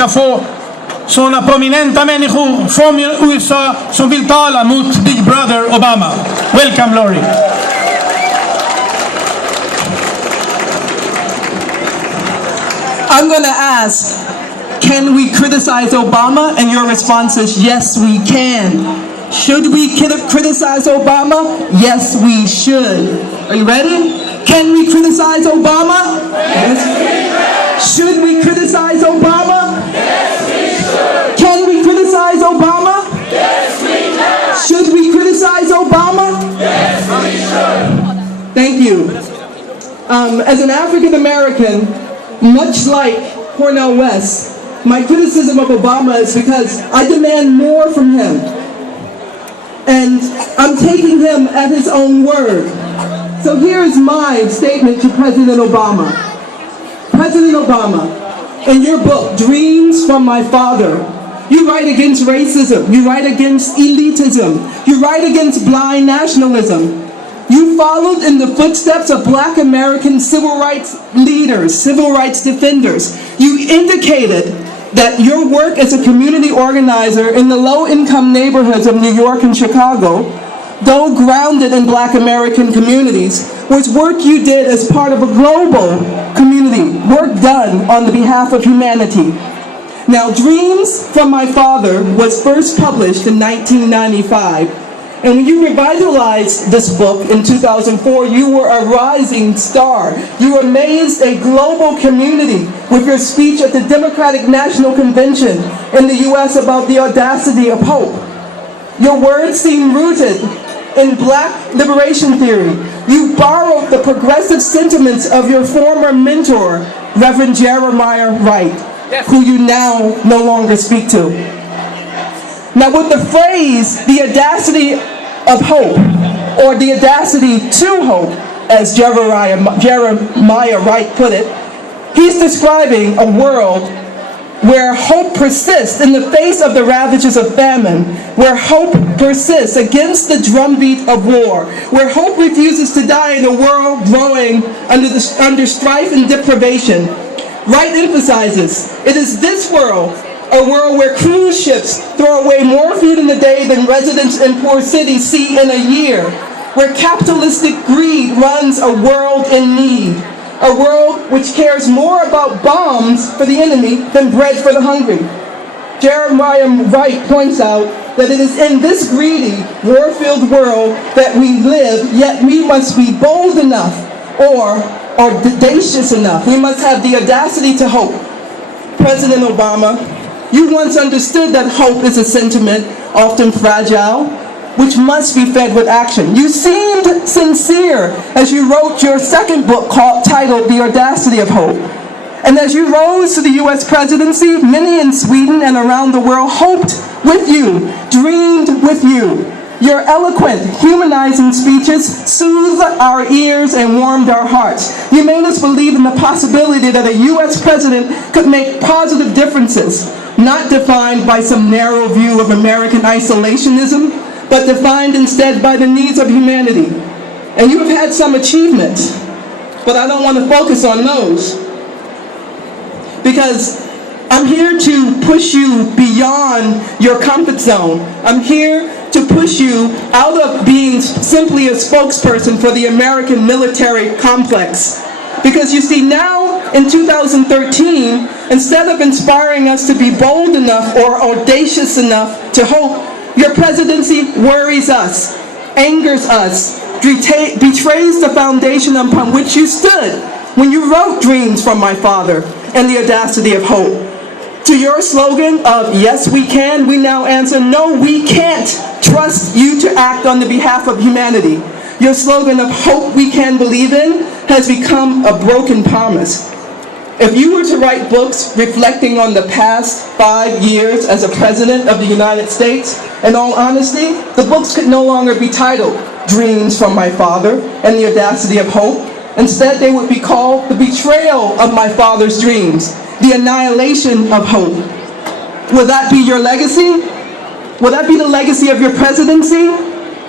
ska få sådana prominenta människor från USA som vill tala mot Big Brother Obama. Welcome, Lori. I'm going to ask, can we criticize Obama? And your response is, yes, we can. Should we criticize Obama? Yes, we should. Are you ready? Can we criticize Obama? Yes. Should we criticize Obama? Yes, we should. Can we criticize Obama? Yes, we can. Should we criticize Obama? Yes, we should. Thank you. As an African American, much like Cornel West, my criticism of Obama is because I demand more from him. And I'm taking him at his own word. So here is my statement to President Obama. President Obama, in your book, Dreams from My Father, you write against racism, you write against elitism, you write against blind nationalism. You followed in the footsteps of Black American civil rights leaders, civil rights defenders. You indicated that your work as a community organizer in the low-income neighborhoods of New York and Chicago, though grounded in Black American communities, was work you did as part of a global community, work done on the behalf of humanity. Now, Dreams from My Father was first published in 1995. And when you revitalized this book in 2004, you were a rising star. You amazed a global community with your speech at the Democratic National Convention in the US about the audacity of hope. Your words seem rooted in Black liberation theory. You borrowed the progressive sentiments of your former mentor, Reverend Jeremiah Wright, who you now no longer speak to. Now, with the phrase, the audacity of hope, or the audacity to hope, as Jeremiah Wright put it, he's describing a world where hope persists in the face of the ravages of famine, where hope persists against the drumbeat of war, where hope refuses to die in a world growing under strife and deprivation. Wright emphasizes, it is this world, a world where cruise ships throw away more food in a day than residents in poor cities see in a year, where capitalistic greed runs a world in need, a world which cares more about bombs for the enemy than bread for the hungry. Jeremiah Wright points out that it is in this greedy, war-filled world that we live, yet we must be bold enough or audacious enough. We must have the audacity to hope. President Obama, you once understood that hope is a sentiment, often fragile, which must be fed with action. You seemed sincere as you wrote your second book titled The Audacity of Hope. And as you rose to the US presidency, many in Sweden and around the world hoped with you, dreamed with you. Your eloquent, humanizing speeches soothed our ears and warmed our hearts. You made us believe in the possibility that a US president could make positive differences, not defined by some narrow view of American isolationism, but defined instead by the needs of humanity. And you have had some achievements, but I don't want to focus on those, because I'm here to push you beyond your comfort zone. I'm here to push you out of being simply a spokesperson for the American military complex. Because you see, now in 2013, instead of inspiring us to be bold enough or audacious enough to hope, your presidency worries us, angers us, betrays the foundation upon which you stood when you wrote Dreams from My Father and The Audacity of Hope. To your slogan of yes we can, we now answer no we can't trust you to act on the behalf of humanity. Your slogan of hope we can believe in has become a broken promise. If you were to write books reflecting on the past 5 years as a president of the United States, in all honesty, the books could no longer be titled Dreams from My Father and The Audacity of Hope. Instead, they would be called The Betrayal of My Father's Dreams, The Annihilation of Hope. Will that be your legacy? Will that be the legacy of your presidency?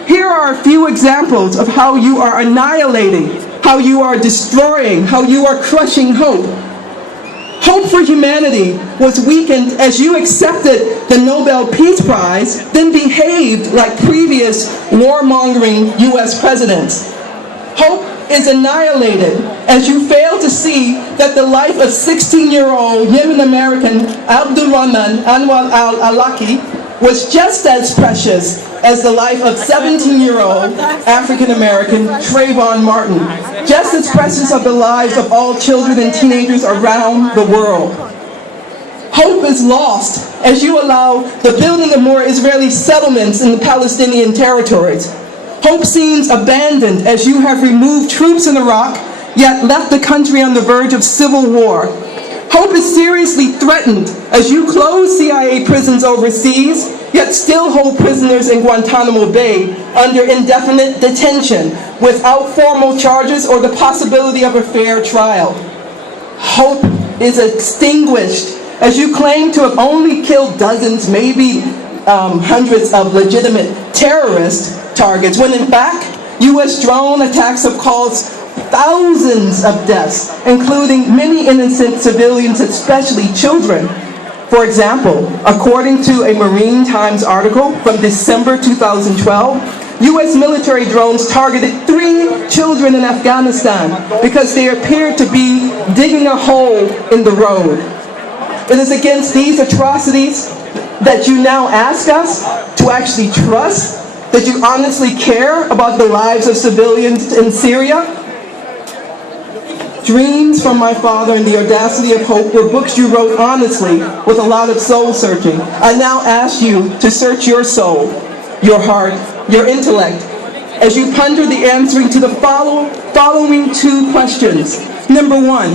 Here are a few examples of how you are annihilating, how you are destroying, how you are crushing hope. Hope for humanity was weakened as you accepted the Nobel Peace Prize, then behaved like previous warmongering U.S. presidents. Hope is annihilated as you fail to see that the life of 16-year-old Yemen-American Abdulrahman Anwar al-Awlaki was just as precious as the life of 17-year-old African-American Trayvon Martin, just as precious of the lives of all children and teenagers around the world. Hope is lost as you allow the building of more Israeli settlements in the Palestinian territories. Hope seems abandoned as you have removed troops in Iraq, yet left the country on the verge of civil war. Hope is seriously threatened as you close CIA prisons overseas, yet still hold prisoners in Guantanamo Bay under indefinite detention without formal charges or the possibility of a fair trial. Hope is extinguished as you claim to have only killed dozens, maybe hundreds of legitimate terrorist targets, when in fact, U.S. drone attacks have caused thousands of deaths, including many innocent civilians, especially children. For example, according to a Marine Times article from December 2012, U.S. military drones targeted 3 children in Afghanistan because they appeared to be digging a hole in the road. It is against these atrocities that you now ask us to actually trust that you honestly care about the lives of civilians in Syria? Dreams from My Father and The Audacity of Hope were books you wrote honestly with a lot of soul searching. I now ask you to search your soul, your heart, your intellect, as you ponder the answering to the following 2 questions. Number 1,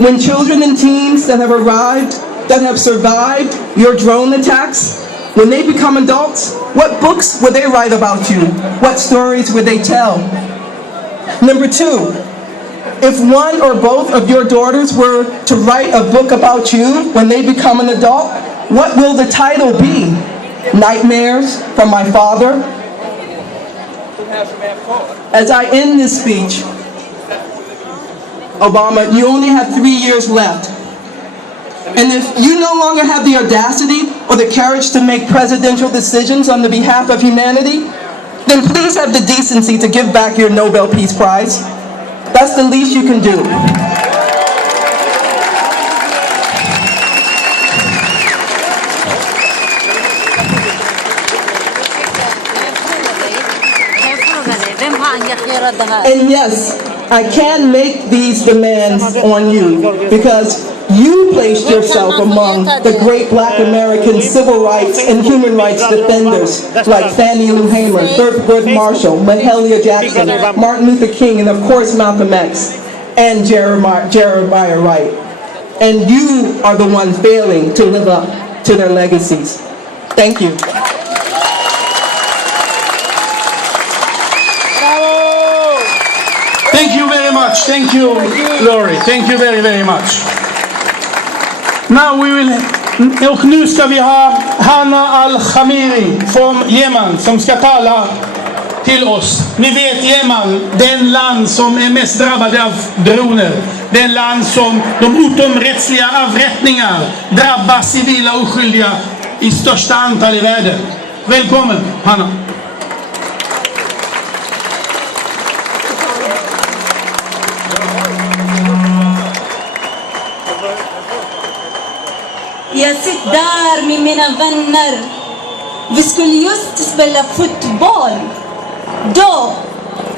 when children and teens that have survived your drone attacks, when they become adults, what books will they write about you? What stories will they tell? Number 2, if one or both of your daughters were to write a book about you when they become an adult, what will the title be? Nightmares from My Father? As I end this speech, Obama, you only have 3 years left. And if you no longer have the audacity or the courage to make presidential decisions on the behalf of humanity, then please have the decency to give back your Nobel Peace Prize. That's the least you can do. And yes, I can make these demands on you because you placed yourself among the great Black American civil rights and human rights defenders like Fannie Lou Hamer, Thurgood Marshall, Mahalia Jackson, Martin Luther King, and of course Malcolm X and Jeremiah Wright. And you are the one failing to live up to their legacies. Thank you. Thank you very much. Thank you, Lori. Thank you very, very much. Now och nu ska vi ha Hanna Al-Khamiri från Yemen som ska tala till oss. Ni vet Yemen, den land som är mest drabbad av droner. Den land som de utomrättsliga avrättningar drabbar civila oskyldiga i största antal i världen. Välkommen, Hanna. Jag sitter där med mina vänner. Vi skulle just spela fotboll. Då,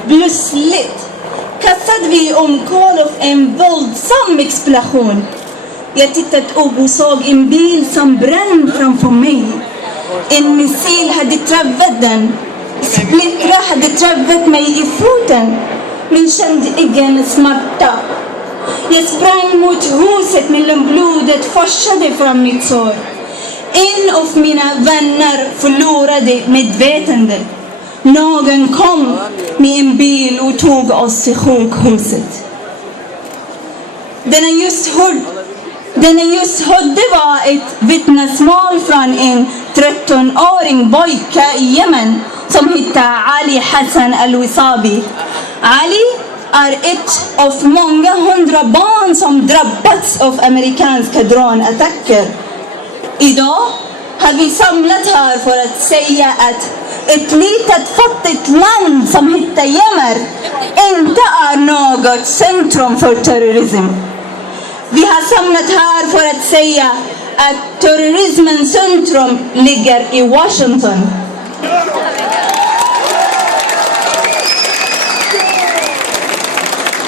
plötsligt, kastade vi omkull av en våldsam explosion. Jag tittade upp och såg en bil som brann framför mig. En missil hade träffat den. Splittra hade träffat mig i foten. Men kände ingen smärta. Jag sprang mot huset medan blodet forsade fram mitt sår. En av mina vänner förlorade medvetandet. Någon kom med en bil och tog oss till sjukhuset. Den jag just hörde var ett vittnesmål från en 13-åring pojke i Yemen som hette Ali Hassan al-Wisabi. Ali är ett av många hundra barn som drabbats av amerikanska dronattacker. Idag har vi samlat här för att säga att ett litet fattigt land som hittar Yemen inte är något centrum för terrorism. Vi har samlat här för att säga att terrorismens centrum ligger i Washington.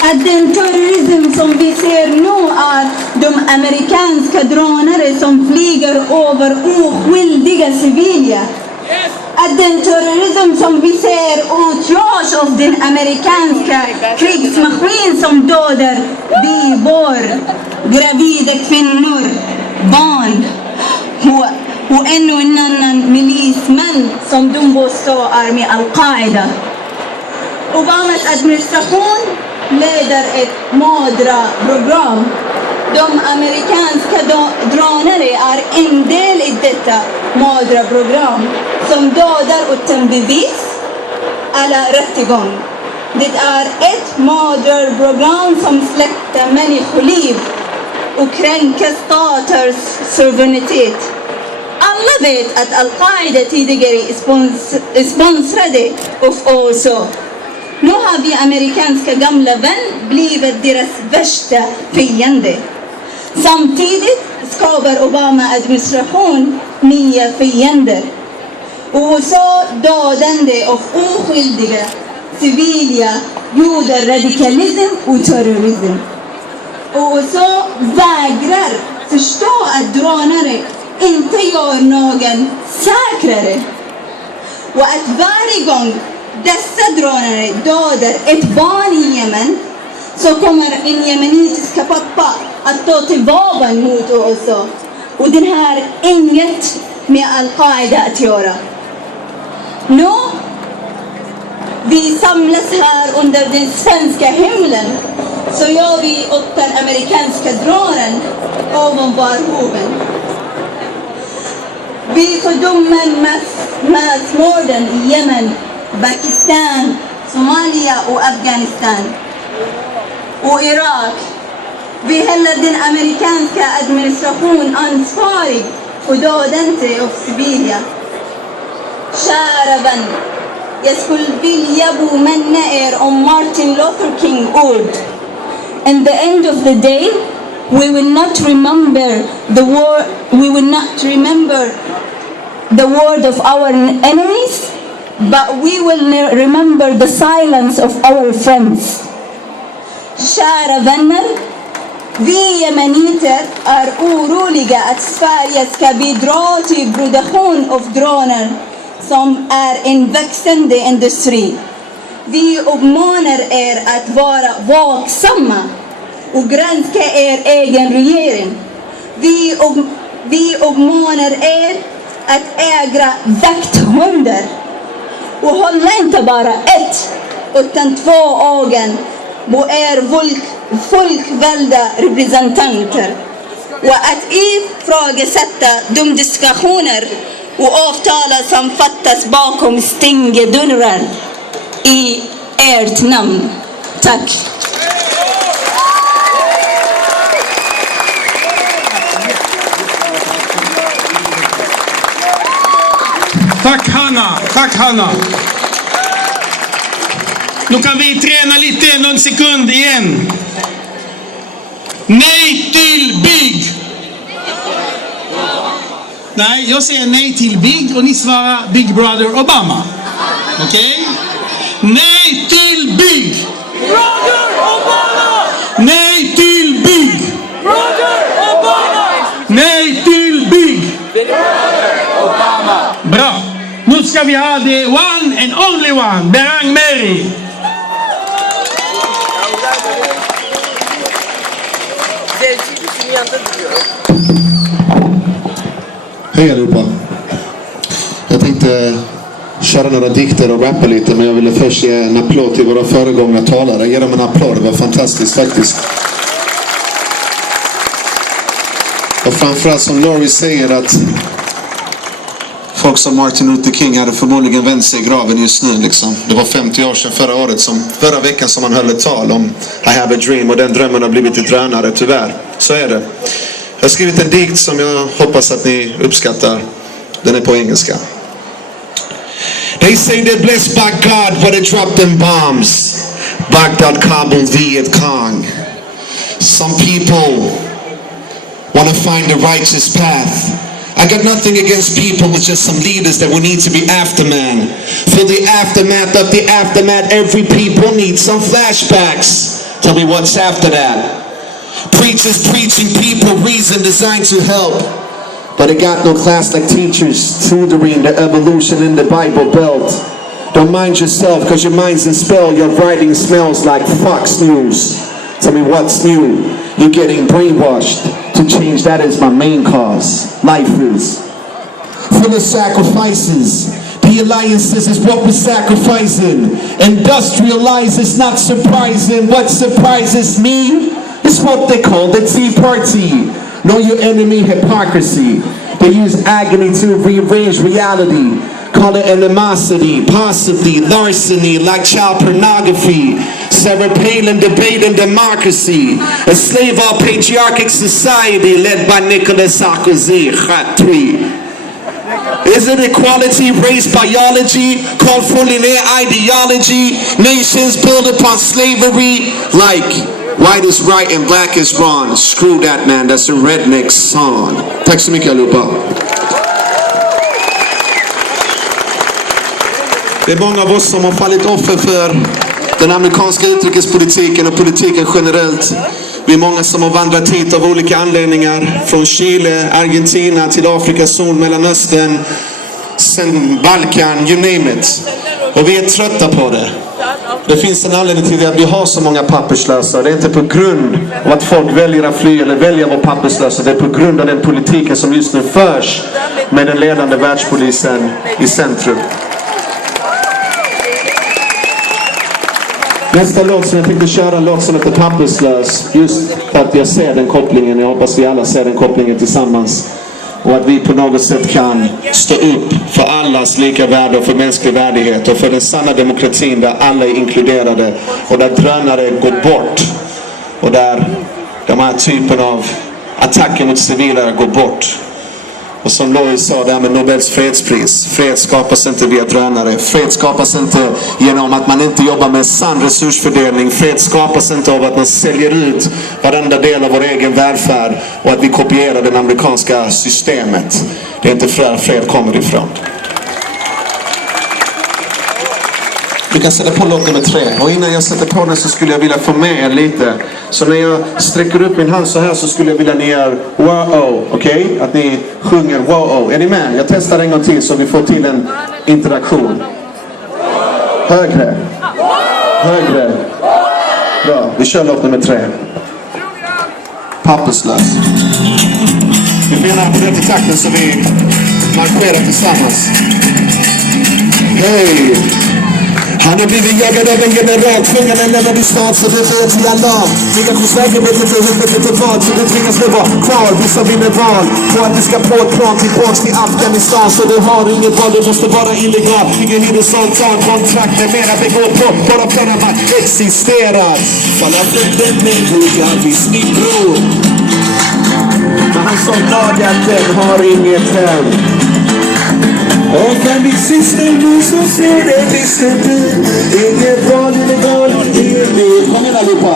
Att den terrorism som vi ser nu är de amerikanska drönare som flyger över oskyldiga civila. Att den terrorism som vi ser utgörs av den amerikanska krigsmaskin som dödar bybor, gravida kvinnor, barn och ännu en annan milisman som de påstår är med Al-Qaida. Obamas administration leder ett MADRA-program. De amerikanska drönare är en del i detta MADRA-program som dödar utan bevis alla rättegång. Det är ett MADRA-program som släckte människoliv och kränker staters suveränitet. Alla vet att Al-Qaida tidigare sponsrade av USA. Nu har vi amerikanska gamla vän blivit deras värsta fiende. Samtidigt skapar Obama-administration nya fiender. USA dödande av oskyldiga civila gjorde radikalism och terrorism. USA vägrar förstå att drönare inte gör någon säkrare. Och att varje gång dessa drönare dödar ett barn i Yemen så kommer en jemenitiska pappa att ta till vapen mot USA. Och den har inget med Al-Qaida att göra. Nu, vi samlas här under den svenska himlen så gör vi åt den amerikanska drönaren ovanför huven. Vi fördömer massmorden i Yemen, Pakistan, Somalia och Afghanistan och Irak. Vi håller den amerikanska administrationen ansvarig för dödandet av civila. Kära vän, jag skulle vilja påminna er om Martin Luther King ord. In the end of the day, we will not remember the war. We will not remember the word of our enemies, but we will remember the silence of our friends. Kära vänner, vi jemeniter är oroliga att Sverige ska bidra till produktion av drönare som är en växande industri. Vi uppmanar er att vara vaksamma och granska er egen regering. Vi uppmanar er att äga vakthundar och hålla inte bara ett utan 2 ögon på er folkvalda representanter och att ifrågasätta de diskussioner och avtal som fattas bakom stängda dörrar i ert namn. Tack. Tack Hanna, tack Hanna. Nu kan vi träna lite, någon sekund igen. Nej till bygg. Nej, jag säger nej till bygg och ni svarar Big Brother Obama. Okej? Nej till bygg. Brother Obama! Nej till bygg. Brother Obama! Nej till bygg. Brother Obama! Bra. Nu ska vi ha the one and only one, Berang Mary. Hej allihopa. Jag tänkte köra några dikter och rappa lite, men jag ville först ge en applåd till våra föregångna talare. Ge dem en applåd, det var fantastiskt faktiskt. Och framförallt som Laurie säger att Folk som Martin Luther King hade förmodligen vänt sig i graven just nu liksom. Det var 50 år sedan förra veckan som han höll ett tal om I have a dream, och den drömmen har blivit ett drönare, tyvärr. Så är det. Jag har skrivit en dikt som jag hoppas att ni uppskattar. Den är på engelska. They say they're blessed by God, but they dropped them bombs. Baghdad, Kabul, Viet Cong. Some people want to find the righteous path. I got nothing against people, it's just some leaders that we need to be after, man. For the aftermath of the aftermath, every people needs some flashbacks. Tell me what's after that. Preachers preaching people reason designed to help. But they got no class like teachers, tutoring the evolution in the Bible Belt. Don't mind yourself, cause your mind's in spell. Your writing smells like Fox News. Tell me what's new. You're getting brainwashed. To change, that is my main cause. Life is full of sacrifices. The alliances is what we're sacrificing. Industrialize is not surprising. What surprises me is what they call the Tea Party. Know your enemy, hypocrisy. They use agony to rearrange reality. Call it animosity, possibly larceny, like child pornography. Sarah Palin debating democracy. A slave all patriarchic society led by Nicolas Sarkozy. Is it equality, race, biology, called fully their ideology? Nations built upon slavery, like white is right and black is wrong. Screw that, man, that's a redneck song. Tack så mycket allihopa. Det är många av oss som har fallit offer för den amerikanska utrikespolitiken och politiken generellt. Vi är många som har vandrat hit av olika anledningar. Från Chile, Argentina till Afrikas zon, Mellanöstern, sen Balkan, you name it. Och vi är trötta på det. Det finns en anledning till att vi har så många papperslösa. Det är inte på grund av att folk väljer att fly eller väljer att vara papperslösa. Det är på grund av den politiken som just nu förs med den ledande världspolisen i centrum. Nästa låt som jag tänkte köra, en låt som heter Papperslös. Just för att jag ser den kopplingen. Jag hoppas vi alla ser den kopplingen tillsammans. Och att vi på något sätt kan stå upp för allas lika värde och för mänsklig värdighet. Och för den sanna demokratin där alla är inkluderade. Och där drönare går bort. Och där de här typen av attacker mot civila går bort. Och som Louis sa där med Nobels fredspris. Fred skapas inte via drönare. Fred skapas inte genom att man inte jobbar med sann resursfördelning. Fred skapas inte av att man säljer ut varenda del av vår egen välfärd. Och att vi kopierar det amerikanska systemet. Det är inte där fred kommer ifrån. Du kan sätta på låt nummer 3. Och innan jag sätter på den så skulle jag vilja få med er lite. Så när jag sträcker upp min hand så här så skulle jag vilja ni gör wow, okej? Okay? Att ni sjunger wow. Är ni med? Jag testar en gång till så vi får till en interaktion. Högre. Högre. Bra, vi kör låt nummer 3. Papperslös. Vi får gärna på rätt i takten så vi marscherar tillsammans. Hej! Han har blivit jagad av en general, tvungen att lämna din stad så det föds i alarm. Migrationsverket vet inte huvudet är vad, så det tvingas nu vara kvar. Vissa vinner val på att du ska på ett plan tillbaks till Afghanistan. Så du har inget val, du måste vara illegal. Ingen hinner sånt, ta en kontrakt med mera begå på. Bara för att man existerar. Falla flytten med hugga vis min bror. Men han som lagat den har inget hem. Och kan vi system nu så ser det visste du. Inget val, inget kom igen allihopa.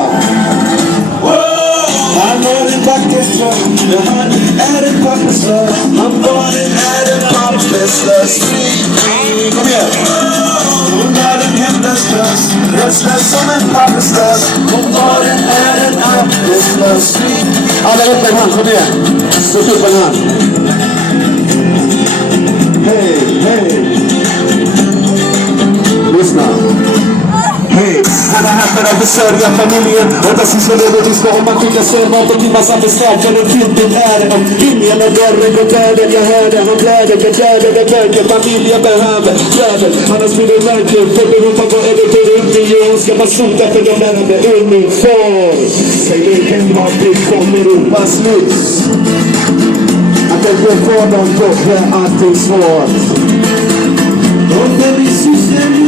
Han har en vacker dröm, men han är en papperslös. Han barnen är en papperslös. Kom igen. Hon är en hemlös röst, röstlös som en papperslös. Hon barnen är en papperslös. Alla upp en hand, kom igen. Stort upp en hand. Hej, hej. Lyssna. Hej. Han är här för att försörja familjen. Och där sista lever vi ska om man skickar sörmat och till massa förslag. För en filten är det. Om ingen av dörren går döden. Jag hörde han blöder. Jag döder, jag döder. Familjen behöver döden. Annars blir det märkligt. För Europa går över till union. Ska man sota för de lärande uniform. Säg vilken mat det kommer Europas lust. att det går på dem, då blir allting svårt.